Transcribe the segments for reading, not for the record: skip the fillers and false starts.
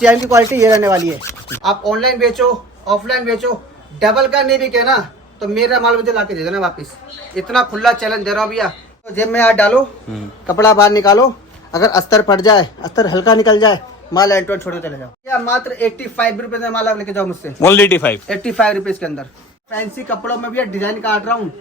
चैन की क्वालिटी ये रहने वाली है। आप ऑनलाइन बेचो, ऑफलाइन बेचो, डबल का नहीं बिके ना तो मेरा माल मुझे ला के दे देना वापिस। इतना खुला चैलेंज दे रहा हूँ भैया। तो जेब में हाथ डालो, कपड़ा बाहर निकालो, अगर अस्तर फट जाए, अस्तर हल्का निकल जाए, माल एंटोन छोड़ के चले जाओ। या मात्र 85 रुपए में माल आप लेके जाओ मुझसे। 85 रुपीज के अंदर फैंसी कपड़ों में भैया डिजाइन काट रहा हूँ।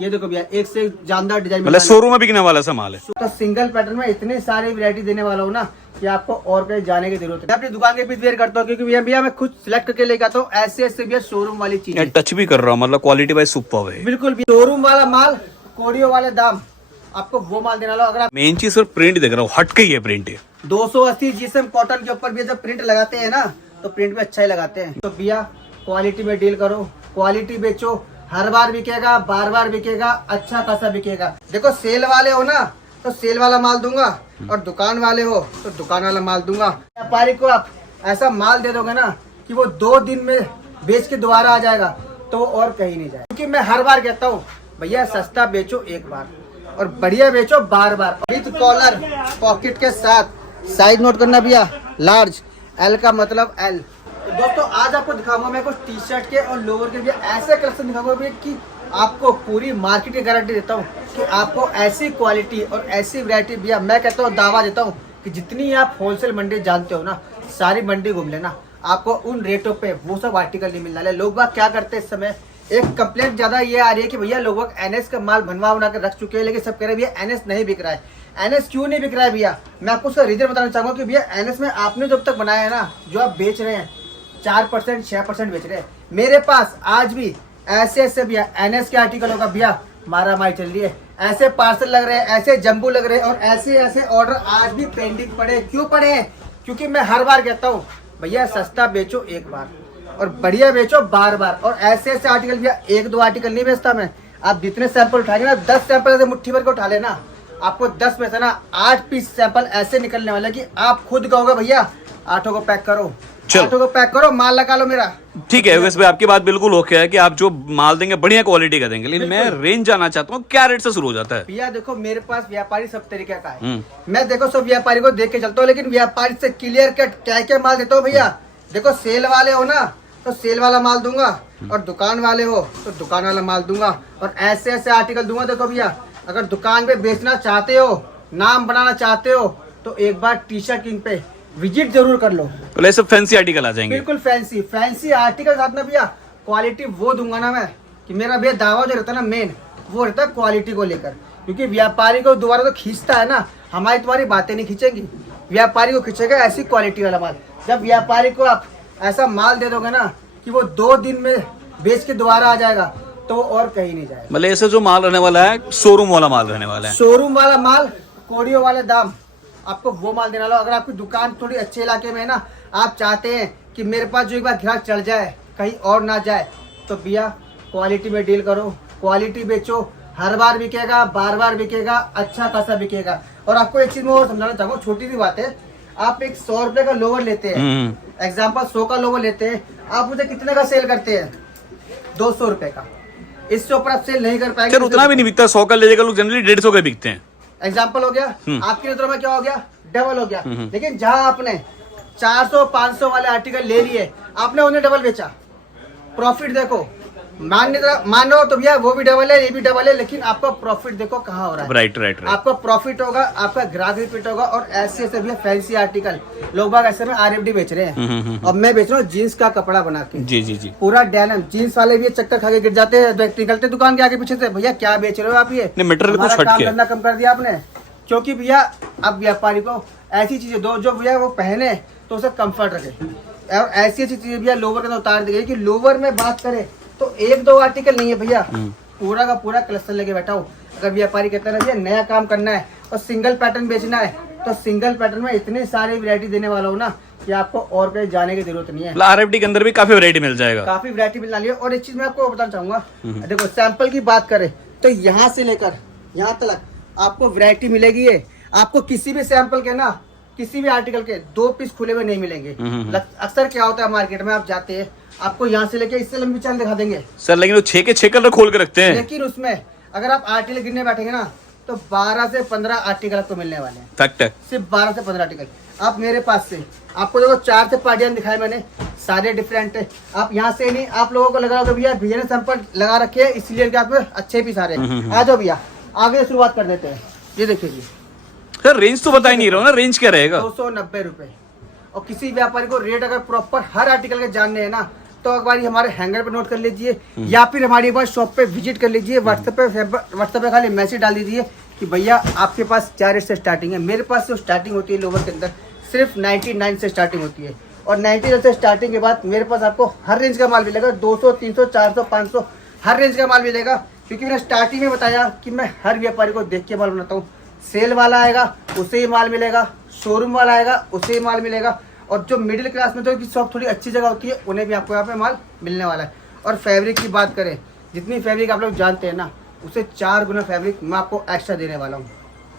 ये देखो भैया, एक से जानदार डिजाइन, मतलब शोरूम में बिकने वाला सामान है। तो सिंगल पैटर्न में इतने सारे वैरायटी देने वाला हूँ ना कि आपको और कहीं जाने की जरूरत है। मैं अपनी दुकान के बीच वेयर करता हूँ क्योंकि भैया मैं खुद सिलेक्ट करके लेके आता हूँ ऐसे ऐसे भैया शोरूम वाली चीज। टच भी कर रहा हूँ, मतलब क्वालिटी वाइज सुपर है। बिल्कुल भी शोरूम वाला माल, कोडियो वाले दाम, आपको वो माल देना लो। अगर आप मेन चीज सर प्रिंट देख रहा हूँ, हट के ही है प्रिंट है। 280 जीएसएम कॉटन के ऊपर भी जब प्रिंट लगाते हैं ना तो प्रिंट में अच्छा ही लगाते हैं। तो भैया क्वालिटी में डील करो, क्वालिटी बेचो, हर बार बिकेगा, बार बार बिकेगा, अच्छा खासा बिकेगा। देखो सेल वाले हो ना तो सेल वाला माल दूंगा, और दुकान वाले हो तो दुकान वाला माल दूंगा। व्यापारी को आप ऐसा माल दे दोगे ना कि वो 2 दिन में बेच के दोबारा आ जाएगा तो और कहीं नहीं जाएगा। क्योंकि मैं हर बार कहता हूँ भैया सस्ता बेचो एक बार और बढ़िया बेचो बार बार। विद कॉलर पॉकेट के साथ। साइज नोट करना भैया, लार्ज, एल का मतलब एल। तो दोस्तों आज आपको दिखाऊंगा मैं कुछ टी शर्ट के और लोअर के भी ऐसे कलेक्शन दिखाऊंगा भैया कि आपको पूरी मार्केट की गारंटी देता हूँ कि आपको ऐसी क्वालिटी और ऐसी वैरायटी भैया मैं कहता हूँ, दावा देता हूँ कि जितनी आप होलसेल मंडी जानते हो ना, सारी मंडी घूम लेना, आपको उन रेटों पे वो सब आर्टिकल नहीं मिलने वाले। लोग बाग क्या करते हैं इस समय, एक कंप्लेंट ज्यादा ये आ रही है कि भैया लोग एनएस का माल बनवा बना कर रख चुके हैं, लेकिन सब कह रहे हैं भैया एनएस नहीं बिक रहा है। एनएस क्यों नहीं बिक रहा है भैया, मैं आपको उसका रीजन बताना चाहूंगा कि भैया एनएस में आपने जब तक बनाया है ना, जो आप बेच रहे हैं 4% 6% बेच रहे हैं। मेरे पास आज भी ऐसे ऐसे भैया एनएस के आर्टिकल होगा भैया, मारा मारी चल रही है, ऐसे पार्सल लग रहे हैं, ऐसे जंबू लग रहे हैं, और ऐसे ऐसे ऑर्डर आज भी पेंडिंग पड़े। क्यों पड़े हैं? क्योंकि मैं हर बार कहता हूँ भैया सस्ता बेचो एक बार और बढ़िया बेचो बार बार। और ऐसे ऐसे आर्टिकल भैया 1-2 आर्टिकल नहीं बेचता मैं। आप जितने सैंपल उठाएंगे ना, 10 सैंपल ऐसे मुट्ठी भर के उठा लेना, आपको 10 में से ना 8 पीस सैंपल ऐसे निकलने वाले कि आप खुद कहोगे भैया 8 को पैक करो, 8 को पैक करो, माल लगा लो मेरा। ठीक है वैसे आपकी बात बिल्कुल ओके है कि आप जो माल देंगे बढ़िया क्वालिटी का देंगे, लेकिन मैं रेंज जाना चाहता हूँ क्या रेट से शुरू हो जाता है? भैया देखो मेरे पास व्यापारी सब तरीके का है। मैं देखो सब व्यापारी को देख के चलता हूँ, लेकिन व्यापारी से क्लियर कट क्या माल देता हूँ भैया। देखो सेल वाले हो ना तो सेल वाला माल दूंगा, और दुकान वाले हो तो दुकान वाला माल दूंगा, और ऐसे ऐसे आर्टिकल दूंगा। देखो भैया अगर दुकान पे बेचना चाहते हो, नाम बनाना चाहते हो, तो एक बार टी शर्ट किंग पे विजिट जरूर कर लो। तो सब फैंसी आर्टिकल आ जाएंगे। बिल्कुल फैंसी आर्टिकल साथ में भैया क्वालिटी वो दूंगा ना मैं, कि मेरा भैया दावा जो रहता है ना मेन, वो रहता है क्वालिटी को लेकर। क्योंकि व्यापारी को दोबारा तो खींचता है ना, हमारी तुम्हारी बातें नहीं खींचेंगी, व्यापारी को खींचेगा ऐसी क्वालिटी वाला माल। जब व्यापारी को आप ऐसा माल दे दोगे ना कि वो 2 दिन में बेच के दोबारा आ जाएगा तो और कहीं नहीं जाएगा। मतलब ऐसे जो माल रहने वाला है शोरूम वाला माल रहने वाला है। शोरूम वाला माल, कोडियो वाले दाम, आपको वो माल देना लो। अगर आपकी दुकान थोड़ी अच्छे इलाके में है ना, आप चाहते हैं कि मेरे पास जो एक बार ग्राहक चढ़ जाए कहीं और ना जाए, तो भैया क्वालिटी में डील करो, क्वालिटी बेचो, हर बार बिकेगा, बार बार बिकेगा, अच्छा खासा बिकेगा। और आपको एक चीज मैं और समझाना चाहूँगा, छोटी सी बात है। आप एक 100 रुपए का लोवर लेते हैं, एग्जाम्पल 100 का लोवर लेते हैं, आप मुझे कितने का सेल करते हैं? 200 रुपए का। इससे ऊपर आप सेल नहीं कर पाएंगे। सर उतना भी नहीं बिकता, 100 का ले जाएगा लोग जनरली 150 के बिकते हैं। एग्जाम्पल हो गया, आपकी नजरों में क्या हो गया, डबल हो गया। लेकिन जहां आपने 400-500 वाले आर्टिकल ले लिए, आपने उन्हें डबल बेचा, प्रॉफिट देखो। मानो तो भैया वो भी डबल है, ये भी डबल है, लेकिन आपका प्रॉफिट देखो कहाँ हो रहा है। राइट। आपका प्रॉफिट होगा, आपका ग्राहक रिपीट होगा। और ऐसे ऐसे भैया फैंसी आर्टिकल लोग बाग ऐसे में RFD बेच रहे हैं, और मैं बेच रहा हूँ जीन्स का कपड़ा बना के। जी पूरा डेनिम। जीन्स वाले भी चक्कर खा के गिर जाते हैं, निकलते दुकान के आगे पीछे से, भैया क्या बेच रहे हो आप? ये काम करना कम कर दिया आपने। क्योंकि भैया अब व्यापारी को ऐसी चीजें दो जो भैया वो पहने तो उसे कंफर्ट रखे। और ऐसी ऐसी चीजें भैया लोवर के अंदर उतार दी गई कि लोवर में बात करें तो 1-2 आर्टिकल नहीं है भैया, पूरा का पूरा क्लस्टर लेके बैठा हूँ। अगर व्यापारी कहता है भैया नया काम करना है और सिंगल पैटर्न बेचना है, तो सिंगल पैटर्न में इतनी सारी वैरायटी देने वाला हूँ ना कि आपको और कहीं जाने की जरूरत नहीं है। RFD के अंदर भी काफी वैरायटी मिल जाएगा, काफी वैरायटी मिलने वाली है। और एक चीज मैं आपको बताना चाहूंगा, देखो सैंपल की बात करें तो यहाँ से लेकर यहाँ तक आपको वैरायटी मिलेगी। है आपको किसी भी सैंपल के ना, किसी भी आर्टिकल के 2 पीस खुले हुए नहीं मिलेंगे। अक्सर क्या होता है मार्केट में, आप जाते हैं, आपको यहाँ से लेके इससे लंबी चाल दिखा देंगे सर, लेकिन वो 6 के 6 कलर खोल के रखते हैं। लेकिन उसमें अगर आप आर्टिकल गिनने बैठेंगे ना तो 12 से 15 आर्टिकल आपको मिलने वाले हैं। फैक्ट है। सिर्फ 12 से 15 आर्टिकल आप मेरे पास से, आपको देखो 4 से 5 डिजाइन दिखाए मैंने, सारे डिफरेंट है। आप यहाँ से नहीं, आप लोगों को लगा होगा भैया भैया ने सैंपल लगा रखे हैं इसलिए आप में अच्छे भी सारे आ जाओ भैया, आगे शुरुआत कर देते हैं। ये देखिए जी सर, रेंज तो बता ही नहीं रहा हूँ ना, रेंज क्या रहेगा? 290 रुपए। और किसी व्यापारी को रेट अगर प्रॉपर हर आर्टिकल के जानने हैं ना, तो एक बार हमारे हैंगर पे नोट कर लीजिए या फिर हमारी एक बार शॉप पे विजिट कर लीजिए। व्हाट्सएप पे खाली मैसेज डाल दीजिए कि भैया आपके पास क्या रेट से स्टार्टिंग है। मेरे पास जो स्टार्टिंग होती है लोवर के अंदर सिर्फ 99 से स्टार्टिंग होती है, और 99 से स्टार्टिंग के बाद मेरे पास आपको हर रेंज का माल मिलेगा। 200, 300, 400, 500 हर रेंज का माल मिलेगा, क्योंकि मैंने स्टार्टिंग में बताया कि मैं हर व्यापारी को देख के माल बनाता हूँ। सेल वाला आएगा उसे ही माल मिलेगा, शोरूम वाला आएगा उसे ही माल मिलेगा, और जो मिडिल क्लास में जो शॉप थोड़ी अच्छी जगह होती है उन्हें भी आपको यहाँ पे माल मिलने वाला है। और फैब्रिक की बात करें, जितनी फैब्रिक आप लोग जानते हैं ना, उसे 4 गुना फैब्रिक मैं आपको एक्स्ट्रा देने वाला हूँ।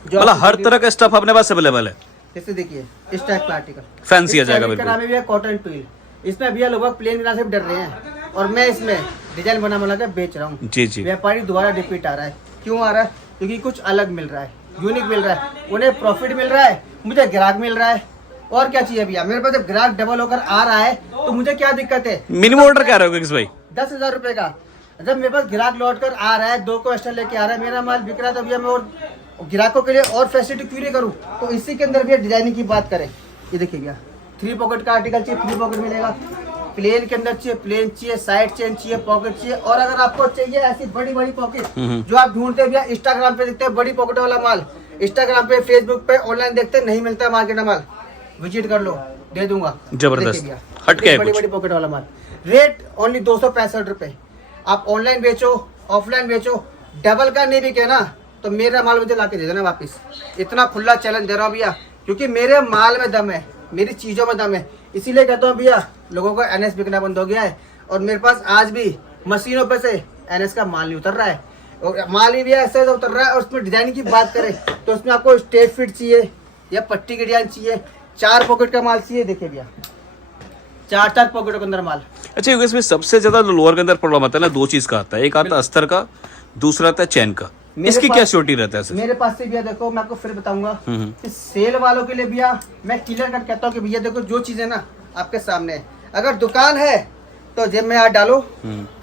मतलब हर तरह का स्टफ अपने पास अवेलेबल है। जैसे देखिए इस टाइप का आर्टिकल फैंसी आ जाएगा बिल्कुल। नाम है भैया कॉटन ट्विल। इसमें भैया लोग प्लेन बिना से डर रहे हैं, और मैं इसमें डिजाइन बना के बेच रहा हूँ। जी जी। व्यापारी दोबारा रिपीट आ रहा है, क्यों आ रहा है? क्योंकि कुछ अलग मिल रहा है, यूनिक मिल रहा है, उन्हें प्रॉफिट मिल रहा है, मुझे ग्राहक मिल रहा है। और क्या चाहिए भैया? मेरे पास जब ग्राहक डबल होकर आ रहा है तो मुझे क्या दिक्कत है? मिनिमम ऑर्डर क्या रहेगा किस भाई? 10,000 रुपए का। जब मेरे पास ग्राहक लौट कर आ रहा है, 2 को एक्स्ट्रा लेके आ रहा है, मेरा माल बिक रहा है, तो भैया मैं और ग्राहकों के लिए और फैसिलिटी क्यों नहीं करूँ? तो इसी के अंदर भैया डिजाइनिंग की बात करें, ये देखिए भैया 3 पॉकेट का आर्टिकल चाहिए 3 पॉकेट मिलेगा, प्लेन के अंदर चाहिए प्लेन चाहिए, साइड चेन चाहिए, पॉकेट चाहिए। और अगर आपको चाहिए ऐसी बड़ी बड़ी पॉकेट जो आप ढूंढते हैं भैया, इंस्टाग्राम पे देखते हैं बड़ी पॉकेट वाला माल, इंस्टाग्राम पे फेसबुक पे ऑनलाइन देखते हैं नहीं मिलता मार्केट में माल, विजिट कर लो, दे दूंगा। जबरदस्त हटके है बड़ी कुछ। बड़ी पॉकेट वाला माल, रेट ओनली 265 रुपए। आप ऑनलाइन बेचो ऑफलाइन बेचो, डबल का नहीं बिके ना तो मेरा माल मुझे लाके दे देना वापस। इतना खुला चैलेंज दे रहा हूँ भैया, क्योंकि मेरे माल में दम है, मेरी चीजों में दम है। इसीलिए कहता हूँ भैया, लोगों को एनएस बिकना बंद हो गया है, और मेरे पास आज भी मशीनों पे से एनएस का माल नहीं उतर रहा है, और माल ही भैया ऐसे उतर रहा है। और उसमें डिजाइनिंग की बात करें तो उसमें आपको स्ट्रेट फिट चाहिए या पट्टी की डिजाइन चाहिए, 4 पॉकेट का माल चाहिए। देखिए भैया 4 पॉकेटों के अंदर माल। अच्छा, क्योंकि इसमें सबसे ज्यादा लोअर के अंदर प्रॉब्लम आता है ना, 2 चीज का आता है, एक आता है अस्तर का, दूसरा आता है चैन का। इसकी क्या श्योरिटी रहता है सर? मेरे पास से भैया देखो, मैं आपको फिर बताऊंगा कि सेल वालों के लिए भैया मैं क्लियर कट कहता हूँ कि भैया देखो जो चीज है ना आपके सामने है। अगर दुकान है तो जेब में हाथ डालो,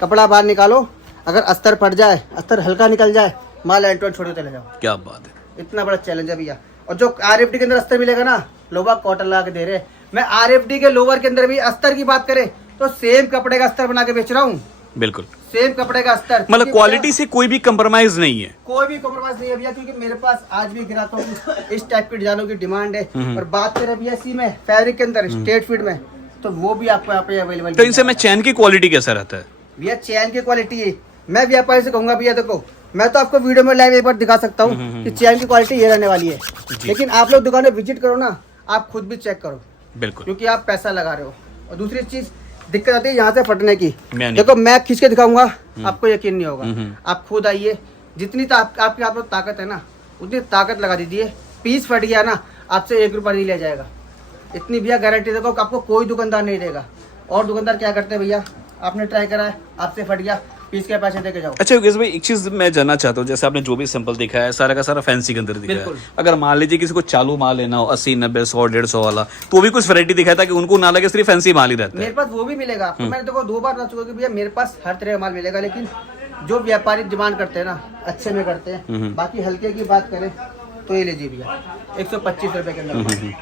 कपड़ा बाहर निकालो, अगर अस्तर फट जाए, अस्तर हल्का निकल जाए, माल एंटोन छोड़ चले जाओ। क्या बात है, इतना बड़ा चैलेंज है भैया। और जो आरएफडी के अंदर अस्तर मिलेगा ना, लोग कॉटन लगा के दे रहे हैं। मैं आरएफडी के लोवर के अंदर भी अस्तर की बात करें तो सेम कपड़े का अस्तर बना के बेच रहा हूँ। बिल्कुल सेम कपड़े का अस्तर, मतलब क्वालिटी से कोई भी कंप्रोमाइज नहीं है। कोई भी कॉम्प्रोमाइज नहीं है भैया, क्योंकि मेरे पास आज भी ग्राहकों की इस टाइप की डिजाइनों की डिमांड है। और बात करें भैया इसी में फैब्रिक के अंदर स्ट्रेट फिट में, तो वो भी आपको यहाँ पे अवेलेबल। तो इनसे मैं चैन की क्वालिटी कैसा रहता है? भैया चैन की क्वालिटी है, मैं व्यापारी से कहूंगा भैया देखो, मैं तो आपको वीडियो में लाइव एक बार दिखा सकता हूँ कि चैन की क्वालिटी ये रहने वाली है, लेकिन आप लोग दुकान में विजिट करो ना, आप खुद भी चेक करो, बिल्कुल, क्योंकि आप पैसा लगा रहे हो। और दूसरी चीज दिक्कत आती है यहाँ से फटने की। नहीं। देखो मैं खींच के दिखाऊंगा, आपको यकीन नहीं होगा। आप खुद आइए, जितनी आपके हाथ में ताकत है ना उतनी ताकत लगा दीजिए। पीस फट गया ना, आपसे 1 रुपया नहीं लिया जाएगा, इतनी भैया गारंटी देखो, आपको कोई दुकानदार नहीं देगा। और दुकानदार क्या करते हैं भैया, आपने ट्राई करा है, आपसे फट गया, पीस के पैसे देके जाओ। अच्छा योगेश भाई, एक चीज मैं जानना चाहता हूँ, जैसे आपने जो भी सैंपल दिखाया है सारा का सारा फैंसी के अंदर दिखाया है। अगर मान लीजिए किसी को चालू माल लेना हो 80, 90, 100, 150 वाला, तो भी कुछ वैरायटी दिखाया था कि उनको ना लगे सिर्फ फैंसी माल ही रहता है। मेरे पास वो भी मिलेगा आपको। मैंने देखो 2 बार बता चुका कि भैया मेरे पास हर तरह का माल मिलेगा, लेकिन जो व्यापारी डिमांड करते हैं ना अच्छे में करते हैं। बाकी हल्के की बात करें तो ये लीजिए भैया 125 रुपए के अंदर,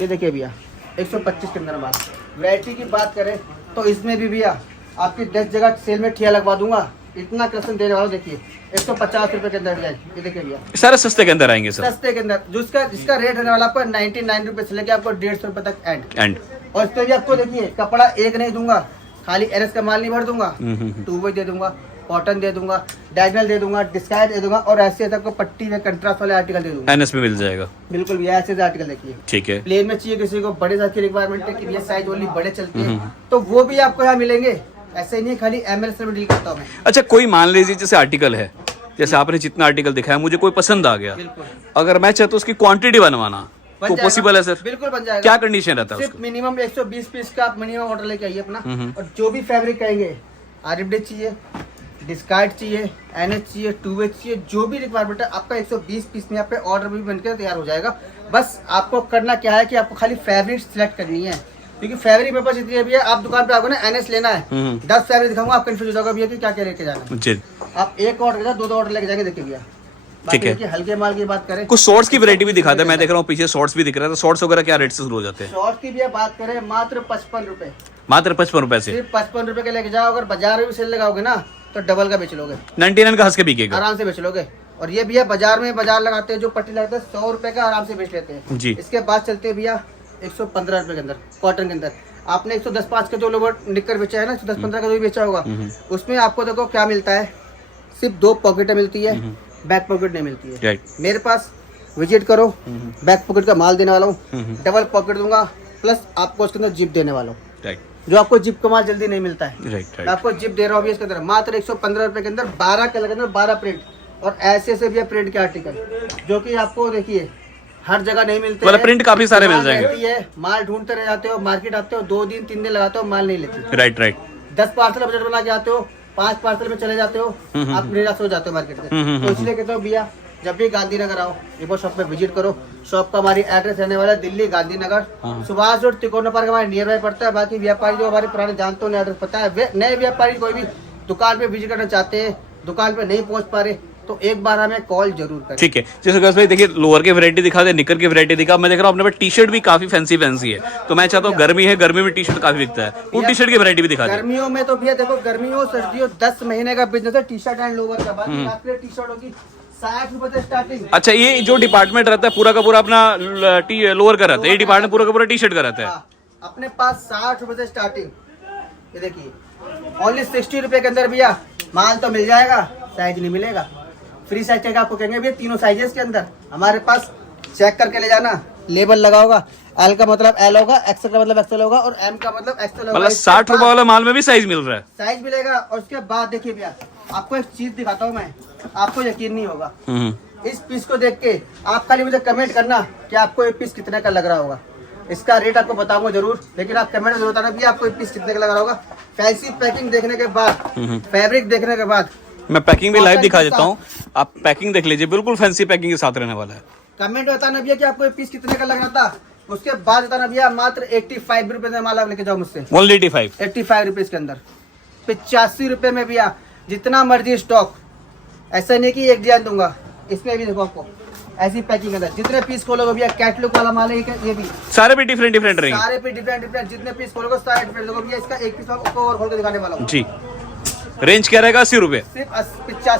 ये देखिए भैया 125 के अंदर माल। वैरायटी की बात करें तो इसमें भी भैया आपकी 10 जगह सेल में ठिया लगवा दूंगा, इतना कलेक्शन देने वाला। देखिए 150 रुपए के अंदर डिजाइन, ये देखिए भैया सारे सस्ते के अंदर आएंगे सर। सस्ते के अंदर, जिसका रेट रहने वाला आपको 99 रुपए से लेके आपको 150 रुपए तक एंड। और इस पे भी आपको देखिए कपड़ा एक नहीं दूंगा, खाली एनएस का माल नहीं भर दूंगा, 2 वे दे दूंगा, कॉटन दे दूंगा, डायगनल दे दूंगा, डिस्काइड दे दूंगा, और ऐसे आपको पट्टी में कंट्रास्ट वाले आर्टिकल दे दूंगा। एनएस में मिल जाएगा बिल्कुल भैया, ऐसे आर्टिकल देखिए। ठीक है, प्लेन में चाहिए किसी को, बड़े साइज की रिक्वायरमेंट है कि ये साइज ओनली बड़े चलते हैं, तो वो भी आपको यहाँ मिलेंगे। ऐसे ही नहीं खाली एमएल से डील करता हूँ मैं। अच्छा कोई मान लीजिए जैसे आर्टिकल है, जैसे आपने जितना आर्टिकल दिखाया मुझे कोई पसंद आ गया, अगर मैं चाहता हूँ उसकी क्वांटिटी बनवाना तो पॉसिबल है सर? बिल्कुल बन जाएगा। क्या कंडीशन रहता है सिर्फ उसका? मिनिमम 120 पीस का आप मिनिमम ऑर्डर लेके आइए अपना, और जो भी फैब्रिक कहेंगे, आरएफडी चाहिए, डिस्कार्ड चाहिए, एनएच चाहिए, 2H चाहिए, जो भी रिक्वायरमेंट है आपका 120 पीस में यहाँ पे ऑर्डर भी बनकर तैयार हो जाएगा। बस आपको करना क्या है कि आपको खाली फैब्रिक सिलेक्ट करनी है, क्योंकि फैब्रिक मेरे पास इतनी है, आप दुकान पे आओगे ना एनएस लेना है, 10 फैब्रिक दिखाऊंगा, आप कंफ्यूज हो जाओगे भैया कि क्या क्या लेके जाना है। जी आप एक ऑर्डर दो ऑर्डर लेके जाएंगे, देखिए भैया। ठीक है। देखिए हल्के माल की बात करें, कुछ शॉर्ट्स की वैरायटी भी दिखाते हैं, मैं देख रहा हूँ पीछे शॉर्ट्स भी दिख रहा है, तो शॉर्ट्स वगैरह क्या रेट से शुरू हो जाते हैं? शॉर्ट की भी बात करें मात्र 55 रुपए, मात्र 55 रुपए से, सिर्फ 55 रुपए के लेके जाओ। अगर बाजार में भी सेल लगाओगे ना तो डबल का बेच लोगे, 99 का हंस के बिकेगा, आराम से बेच लोगे। और ये भैया बाजार में बाजार लगाते हैं, जो पट्टी लगाते हैं 100 रुपए का आराम से बेच लेते हैं जी। इसके बाद चलते हैं भैया 115 रुपए के अंदर, कॉटन के अंदर। आपने 110-5 का जो लोग निक्कर बेचा है ना, 110-15 का जो भी बेचा होगा, उसमें आपको देखो क्या मिलता है, सिर्फ 2 पॉकेटें मिलती है, बैक पॉकेट नहीं मिलती है। राइट। मेरे पास विजिट करो, बैक पॉकेट का माल देने वाला हूँ, डबल पॉकेट दूंगा, प्लस आपको उसके अंदर जिप देने वाला हूँ, राइट जो आपको जिप का माल जल्दी नहीं मिलता है। राइट मैं आपको जिप दे रहा हूँ अभी इसके अंदर मात्र 115 रुपए के अंदर, 12 कलर के अंदर 12 प्रिंट, और ऐसे से भी प्रिंट के आर्टिकल जो कि आपको देखिए हर जगह नहीं मिलते मतलब प्रिंट काफी सारे मिल जाएंगे। है, माल ढूंढते रह जाते हो, मार्केट आते हो 2 दिन 3 दिन लगाते हो, माल नहीं लेते। Right right. 10 पार्सल बजट बना के आते हो, 5 पार्सल में चले जाते हो, आप निराश हो जाते हो मार्केट से। तो इसलिए कहते हो भैया जब भी गांधीनगर आओ एक शॉप पे विजिट करो। शॉप का हमारी एड्रेस रहने वाला है दिल्ली गांधीनगर, सुभाष रोड तिकोना पार्क हमारे नियर बाय पड़ता है। बाकी व्यापारी जो हमारे पुराने जानते हो, एड्रेस पता है, नए व्यापारी कोई भी दुकान पे विजिट करना चाहते हैं, दुकान पे नहीं पहुंच पा रहे, तो एक बार हमें कॉल जरूर करें। ठीक है। जैसे गैस भाई देखिए लोअर की वैरायटी दिखा दे, निकर की वैरायटी दिखा, मैं देख रहा हूँ अपने पास टी शर्ट भी काफी फैंसी है, तो मैं चाहता हूँ गर्मी है, गर्मी में टी शर्ट काफी बिकता है, वो टी शर्ट की वैरायटी भी दिखा दे। गर्मियों में तो भैया देखो, गर्मियों सर्दियों 10 महीने का बिजनेस है टी शर्ट एंड लोअर का। बाकी आपके टी शर्ट होगी 60 रुपए से स्टार्टिंग। अच्छा, ये जो डिपार्टमेंट रहता है पूरा का पूरा अपना लोअर का रहता है, ये डिपार्टमेंट पूरा का पूरा टी शर्ट का रहता है। अपने पास 60 रुपए से स्टार्टिंग, ये देखिए ओनली 60 रुपए के अंदर भैया माल तो मिल जाएगा, साइज नहीं मिलेगा। फ्री साइज का आपको कहेंगे भैया, तीनों साइजेस के अंदर हमारे पास चेक करके ले जाना, लेबल लगा होगा, एल का मतलब एल होगा, एक्सएल का मतलब एक्सएल होगा, और एम का मतलब एक्सएल होगा। मतलब 60 रुपए वाला माल में भी साइज मिल रहा है, साइज मिलेगा। और उसके बाद देखिए भैया आपको एक चीज दिखाता हूँ मैं, आपको यकीन नहीं होगा। इस पीस को देख के आप खाली मुझे कमेंट करना कि आपको ये पीस कितने का लग रहा होगा। इसका रेट आपको बताऊंगा जरूर, लेकिन आप कमेंट जरूर बताना भी आपको ये पीस कितने का लग रहा होगा। फैंसी पैकिंग देखने के बाद, फैब्रिक देखने के बाद, मैं पैकिंग भी लाइव दिखा देता हूँ, आप पैकिंग देख लीजिए, बिल्कुल फैंसी पैकिंग के साथ रहने वाला है। कमेंट बताना भैया कि आपको ये पीस कितने का लग रहा था। उसके बाद बताना भैया मात्र 85 रुपए में माल आप लेके जाओ मुझसे, 85 रुपीज के अंदर, 85 रुपए में भैया जितना मर्जी स्टॉक। ऐसा नहीं कि एक डिजाइन दूंगा, इसमें भी देखो आपको ऐसी पैकिंग के अंदर जितने पीस खोलोगे भैया, कैटलॉग वाला माल है ये भी, सारे भी डिफरेंट डिफरेंट रहेंगे, सारे पे डिफरेंट जितने पीस खोलोगे सारे डिफरेंट। देखो भैया इसका एक पीस आपको और खोल के दिखाने वाला हूँ जी। रेंज क्या रहेगा? 80 रुपए, सिर्फ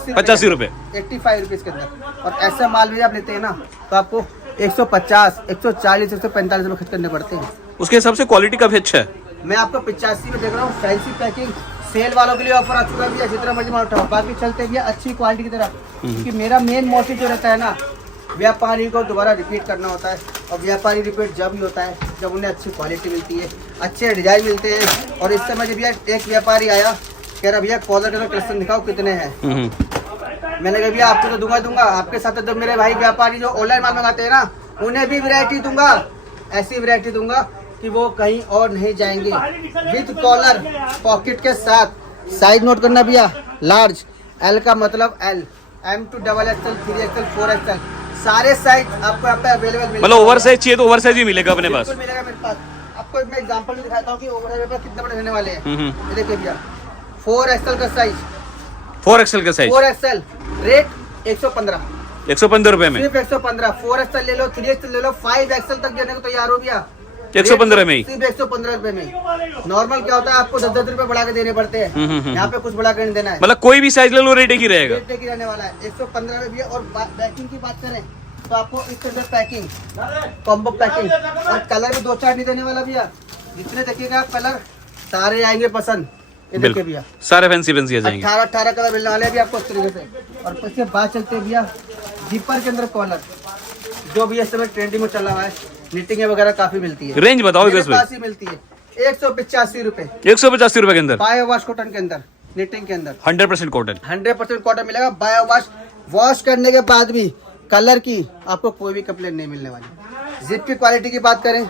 85 रुपए, 85 रुपीज के अंदर। और ऐसा माल भी आप लेते हैं ना तो आपको 150, 140, 145 रुपए खर्च करने पड़ते हैं। उसके हिसाब से क्वालिटी काफी अच्छा है। मैं आपको 85 में देख रहा हूँ, फैंसी पैकिंग सेल वालों के लिए ऑफर आ चुका है भैया, जितना मर्जी माल उठाओ। बाकी चलते भैया अच्छी क्वालिटी की तरफ, क्योंकि मेरा मेन मोटिव जो रहता है ना, व्यापारी को दोबारा रिपीट करना होता है। और व्यापारी रिपीट जब भी होता है जब उन्हें अच्छी क्वालिटी मिलती है, अच्छे डिजाइन मिलते हैं। और इस समय जब भैया एक व्यापारी आया, कह रहा भैया कॉलर के कलेक्शन दिखाओ कितने हैं। मैंने कहा भैया आपको तो दूंगा, आपके साथ तो मेरे भाई व्यापारी जो ऑनलाइन माल मंगाते हैं ना, उन्हें भी वैरायटी दूंगा, ऐसी वैरायटी दूंगा कि वो कहीं और नहीं जाएंगे, विद कॉलर पॉकेट के साथ। साइज नोट करना भैया, लार्ज, एल का मतलब L, M to double XL, 3XL, 4XL, सारे साइज आपको यहाँ पे अवेलेबल मिलेगा। मतलब ओवर साइज चाहिए तो ओवर साइज भी मिलेगा अपने पास, बिल्कुल मिलेगा मेरे पास। आपको मैं एग्जांपल भी दिखाता हूँ कि ओवर साइज पे कितने बड़े रहने वाले हैं। ये देखिए भैया 4XL का साइज, 4XL का साइज, 4XL रेट 115, 115 रुपए में, सिर्फ 115। 4XL ले लो, 3XL ले लो, 5XL तक देने को तैयार हो गया 115 में ही, सिर्फ 115 रुपए में। नॉर्मल क्या होता है आपको 10-10 रुपए बढ़ा के देने पड़ते हैं, यहाँ पे कुछ बढ़ा के नहीं देना है। मतलब कोई भी साइज ले लो रेट एक ही रहेगा, रेट एक ही रहने वाला है 115 में भी। और पैकिंग की बात करें तो आपको इस अंदर पैकिंग, कॉम्बो पैकिंग, और कलर भी 2-4 नहीं देने वाला भैया। जितने देखिएगा कलर सारे आएंगे पसंद। ये देखिए भैया सारे फैंसी फैंसी आ जाएंगे, 18 कलर मिलने वाले भी आपको इस तरीके से। और उसके बाद चलते हैं भैया जिपर के अंदर कॉलर, जो भी इस समय ट्रेंडिंग में चल रहा है, निटिंग वगैरह काफी मिलती है। रेंज बताओ मेरे पास ही मिलती है 185 रुपए, 185 रुपए के अंदर, बायो वॉश कॉटन के अंदर, निटिंग के अंदर 100% कॉटन, 100% कॉटन मिलेगा। बायो वॉश करने के बाद भी कलर की आपको कोई भी कंप्लेंट नहीं मिलने वाली। जिप की क्वालिटी की बात करें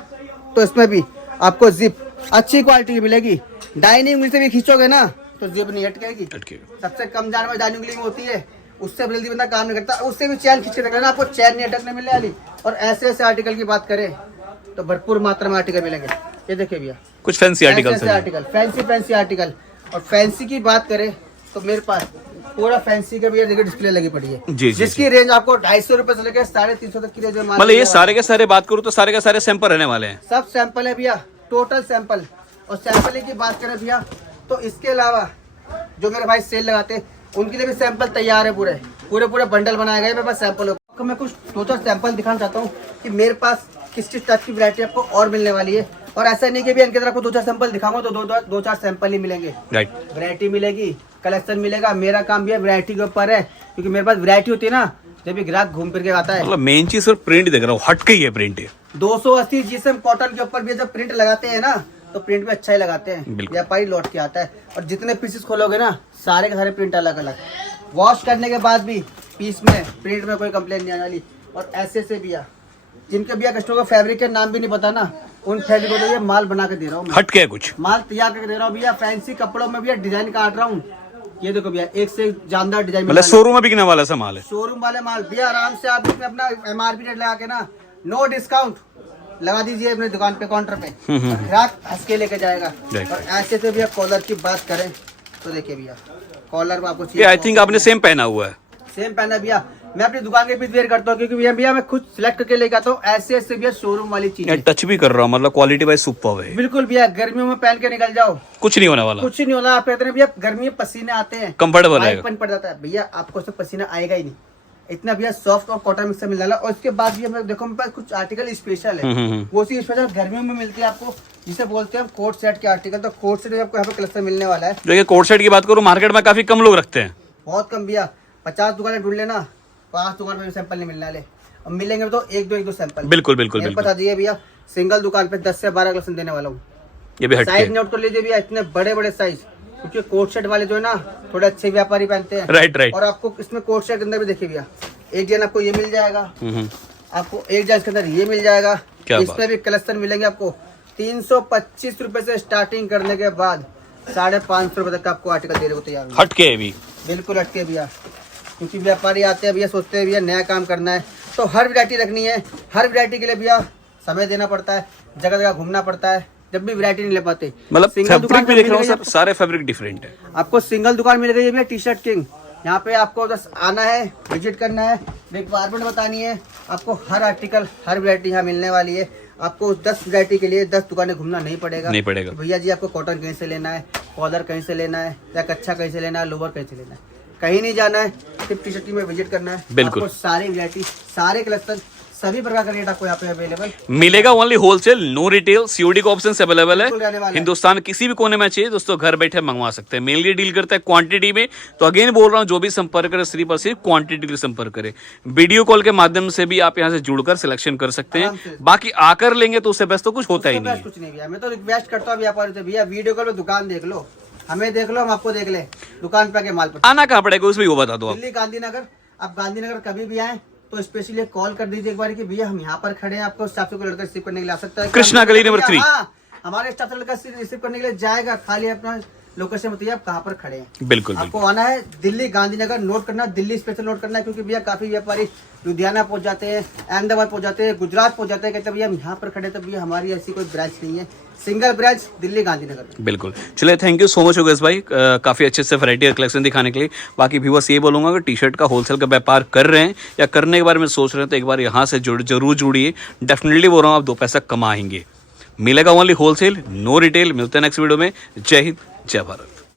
तो इसमें भी आपको जिप अच्छी क्वालिटी की मिलेगी। डाइनिंग में से भी खींचोगे ना तो जेब नहीं अटकेगी। अटकेगा। सबसे कम जान में डाइनिंग में होती है, उससे जल्दी बंदा काम नहीं करता, उससे भी चैन खींच के रखना, आपको चैन नहीं अटकने मिलने वाली। और ऐसे ऐसे आर्टिकल की बात करें तो भरपूर मात्रा में आर्टिकल मिलेंगे। ये देखिए भैया कुछ फैंसी आर्टिकल, फैंसी आर्टिकल। और फैंसी की बात करें तो मेरे पास पूरा फैंसी का भी देखिए डिस्प्ले लगी पड़ी है, जी, जिसकी रेंज आपको 250 रुपए से लेकर 350 तक की रेंज में। मतलब ये सारे के सारे बात करूँ तो सारे के सारे सैंपल रहने वाले हैं। सब सैंपल है भैया, टोटल सैंपल। और सैंपल की बात करें भैया तो इसके अलावा जो मेरे भाई सेल लगाते हैं उनके लिए भी सैंपल तैयार है, पूरे बंडल बनाए गए। मेरे पास सैंपल आपको मैं कुछ 2-4 सैंपल दिखाना चाहता हूँ कि मेरे पास किस टाइप की वैरायटी आपको और मिलने वाली है। और ऐसा नहीं कि भी इनके अंदर आपको 2-4 सैंपल दिखाऊंगा तो 2-4 सैंपल ही मिलेंगे। राइट, वैरायटी मिलेगी, कलेक्शन मिलेगा। मेरा काम भी वैरायटी के ऊपर है, क्योंकि मेरे पास वैरायटी होती है ना, जब भी ग्राहक घूम फिर के आता है। मतलब मेन चीज सिर्फ प्रिंट देख रहा हूँ, हट के ही है प्रिंट है। 280 जीएसएम कॉटन के ऊपर भी जब प्रिंट लगाते हैं ना तो प्रिंट भी अच्छा ही लगाते हैं, व्यापारी लौट के आता है। और जितने पीसेस खोलोगे ना सारे के सारे प्रिंट अलग अलग, वॉश करने के बाद भी पीस में प्रिंट में कोई कंप्लेन नहीं आने वाली। और ऐसे से भैया जिनके भैया कस्टमर को फैब्रिक के नाम भी नहीं पता ना, उन फैब्रिक को ये माल बना के दे रहा हूँ, हट के कुछ माल तैयार करके दे रहा हूँ भैया। फैंसी कपड़ों में भैया डिजाइन काट रहा हूँ, ये देखो भैया एक से जानदार डिजाइन। मतलब शोरूम में बिकने वाला सा माल है, शोरूम वाले माल भैया। आराम से आप इसमें अपना MRP रेट लगा के ना, नो डिस्काउंट लगा दीजिए अपने दुकान पे, काउंटर पे, ग्राहक हंस के लेके जाएगा। और ऐसे से भैया कॉलर की बात करें तो देखिए भैया कॉलर में आपको आई थिंक आपने सेम पहना हुआ है। सेम पहना भैया, मैं अपनी दुकान के पीस वेयर करता हूँ, क्योंकि भैया मैं खुद सिलेक्ट करके लेके आता हूँ। ऐसे ऐसे भैया शोरूम वाली चीज टच भी कर रहा हूँ, मतलब क्वालिटी वाइज सुपर है। बिल्कुल भैया, गर्मियों में पहन के निकल जाओ, कुछ नहीं होने वाला, कुछ नहीं होना। आप कहते हैं भैया गर्मी में पसीने आते हैं, कंफर्टेबल है, पड़ जाता है, भैया आपको उससे पसीना आएगा ही नहीं। इतना भैया सॉफ्ट और कॉटन मिक्सर मिल रहा है। और उसके बाद भी हमें देखो मेरे पास कुछ आर्टिकल स्पेशल है, वो सी स्पेशल गर्मियों में मिलती है आपको, जिसे बोलते हैं कोट सेट के आर्टिकल। तो कोट सेट आपको यहाँ पे कलेक्शन मिलने वाला है। देखिए कोट सेट की बात करूँ मार्केट में काफी कम लोग रखते हैं, बहुत कम भैया। 50 दुकानें ढूंढ लेना, 5 दुकान पे सैंपल नहीं मिलने वाले, और मिलेंगे तो एक दो सैंपल। बिल्कुल बिल्कुल बता दीजिए भैया, सिंगल दुकान पे 10 से 12 कलेक्शन देने वाला हूँ। ये भी हट साइज नोट कर लीजिए भैया, इतने बड़े बड़े साइज, क्योंकि कोट सेट वाले जो है ना थोड़े अच्छे व्यापारी पहनते हैं। राइट। और आपको इसमें कोट सेट के अंदर भी देखिए भैया, एक डिजाइन आपको ये मिल जाएगा, आपको एक डिजाइन के अंदर ये मिल जाएगा। इसमें भी कलेक्शन मिलेंगे आपको 325 रुपए से स्टार्टिंग करने के बाद 550 रुपए तक का आपको आर्टिकल देने को तैयार है। हटके भी बिल्कुल हटके भैया, क्योंकि व्यापारी आते हैं भैया, सोचते हैं भैया नया काम करना है, तो हर वैरायटी रखनी है। हर वैरायटी के लिए भैया समय देना पड़ता है, जगह जगह घूमना पड़ता है, जब भी वैरायटी नहीं ले पाते। मतलब सिंगल दुकान भी देख रहा हूँ सब सारे फैब्रिक डिफरेंट है। आपको सिंगल दुकान मिल गई है भैया टी शर्ट किंग, यहाँ पे आपको बस आना है, विजिट करना है, रिक्वायरमेंट बतानी है, आपको हर आर्टिकल हर वैरायटी यहाँ मिलने वाली है। आपको 10 वैरायटी के लिए 10 दुकानें घूमना नहीं पड़ेगा। तो भैया जी आपको कॉटन कहीं से लेना है, कॉलर कहीं से लेना है, या कच्छा कहीं से लेना है, लोवर कहीं से लेना है, कहीं नहीं जाना है, सिर्फ टी शर्ट में विजिट करना है। बिल्कुल आपको सारी वैरायटी, सारे कलेक्शन, सभी प्रकार का रेट आपको यहाँ पे अवेलेबल मिलेगा। Only wholesale, no retail, COD का ऑप्शन अवेलेबल है। हिंदुस्तान किसी भी कोने में चाहिए दोस्तों, घर बैठे मंगवा सकते हैं। मेनली डील करता है क्वांटिटी में, तो अगेन बोल रहा हूँ, जो भी संपर्क करे सिर्फ और सिर्फ क्वांटिटी के लिए संपर्क करे। वीडियो कॉल के माध्यम से भी आप यहाँ से जुड़कर सिलेक्शन कर सकते हैं, बाकी आकर लेंगे तो उससे बेस्ट तो कुछ होता ही नहीं। कुछ नहीं भैया, मैं तो रिक्वेस्ट करता हूँ व्यापारी से, भैया वीडियो कॉल में दुकान देख लो, हमें देख लो, हम आपको देख ले, दुकान पे आके माल पर आना कहाँ पड़ेगा उसमें वो बता दो। दिल्ली गांधीनगर, आप गांधीनगर कभी भी आए तो स्पेशली कॉल कर दीजिए एक बार कि भैया हम यहाँ पर खड़े हैं, आपको स्टाफ से कोई लड़का रिसीव करने के लिए आ सकता है। कृष्णा गली नंबर 3। हमारे स्टाफ से लड़का रिसीव करने के लिए जाएगा, खाली अपना लोकेशन बताइए आप कहाँ पर खड़े हैं। बिल्कुल आपको आना है दिल्ली गांधीनगर, नोट करना, दिल्ली स्पेशल नोट करना है, क्योंकि भैया काफी व्यापारी लुधियाना पहुंच जाते हैं, अहमदाबाद पहुंच जाते हैं, गुजरात पहुंच जाते हैं, कहते हैं भैया हम यहाँ पर खड़े, तब भैया हमारी ऐसी कोई ब्रांच नहीं है, सिंगल ब्रांच दिल्ली गांधीनगर में। बिल्कुल, चलिए thank you so much Yogesh भाई, काफी अच्छे से वैरायटी कलेक्शन दिखाने के लिए। बाकी व्यूअर्स ये बोलूंगा कि टी शर्ट का होलसेल का व्यापार कर रहे हैं या करने के बारे में सोच रहे हैं तो एक बार यहाँ से जरूर जुड़िए, डेफिनेटली बोल रहा हूँ आप 2 पैसा कमाएंगे। मिलेगा ओनली होलसेल, नो रिटेल। मिलते हैं नेक्स्ट वीडियो में। जय हिंद, जय भारत।